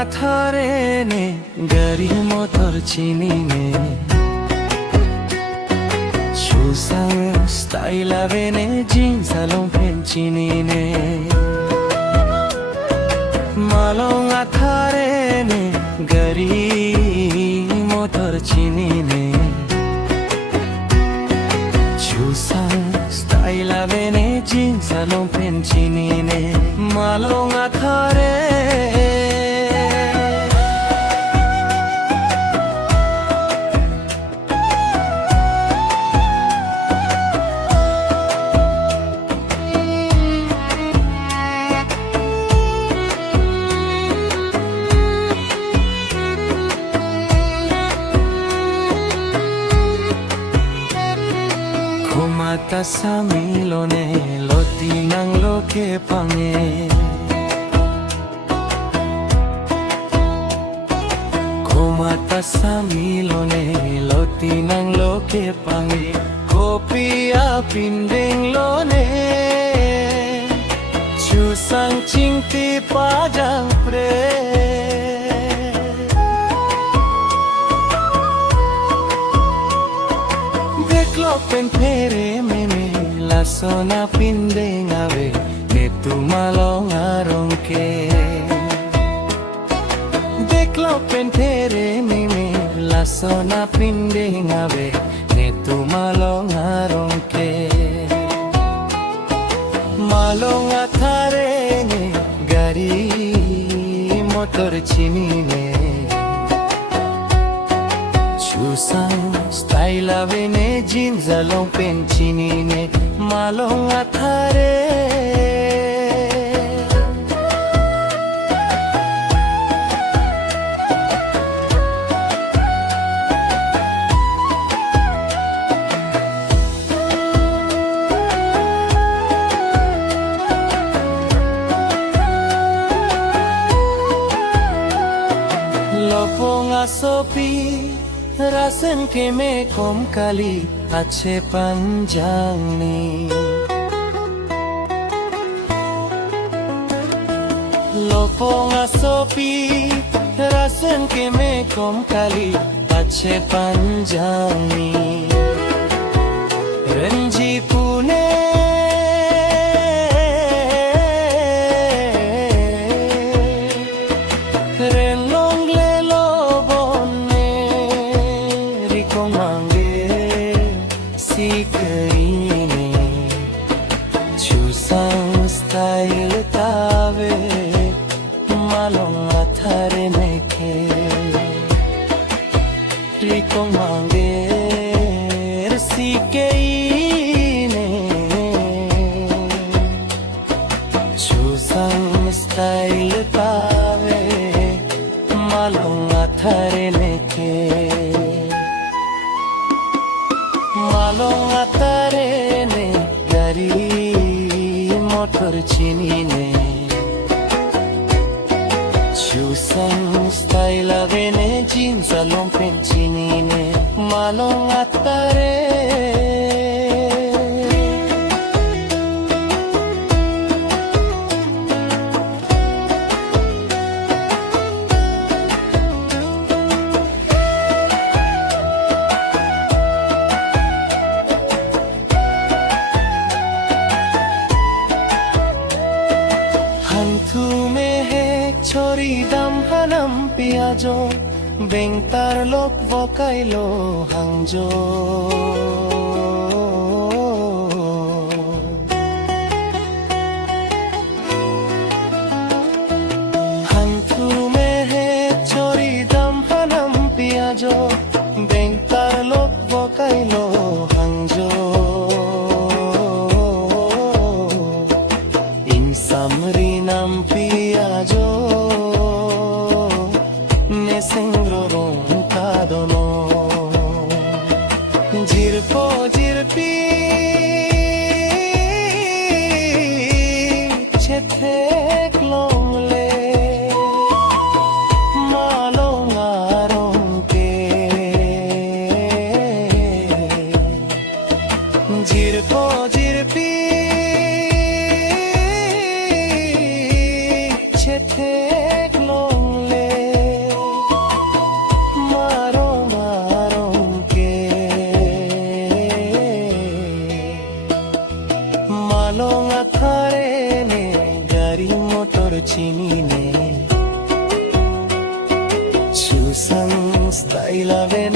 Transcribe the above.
아타레네 거리 모터를 치니네 수상 스타일 아베네 진살롱 펜치니네 말롱 아타레네 거리 모터를 치니네 수상 스타일 아베네 진살롱 펜치니네 말롱 아타레 Kumata sa milone, loti ng loke pange. Kumata sa milone, loti ng loke pange. Kopi apindeng lone, chusang chingti pajang pre. Pen pere mene la sona pindeng ave ne tu malong arong ke deklo pen pere mene la sona pindeng ave ne tu malong arong ke malong athare ne gari motor chinine Chusang style avene jeans along penchinine malong athare Lopong asopi Rasen ke me kom kali ache panjang ni Lopong asopi Rasen ke me kom kali ache panjang ni Renji Pune Chusang style tave malong athare neke Riko mange sikeine Chusang style tave malong athare neke Malong athare ne gari motor chinine Chusang style avene jeans along penchinine Malong athare Chori dam hanam piajo bengtar lok vokailo hangjo hantu mehe chori dam hanam piajo bengtar lok vokailo hangjo insamri nam piajo Sengro roncadono Jirpo jirpi Chetek longle Malong aronke Jirpo jirpi Chetek longle Susan Style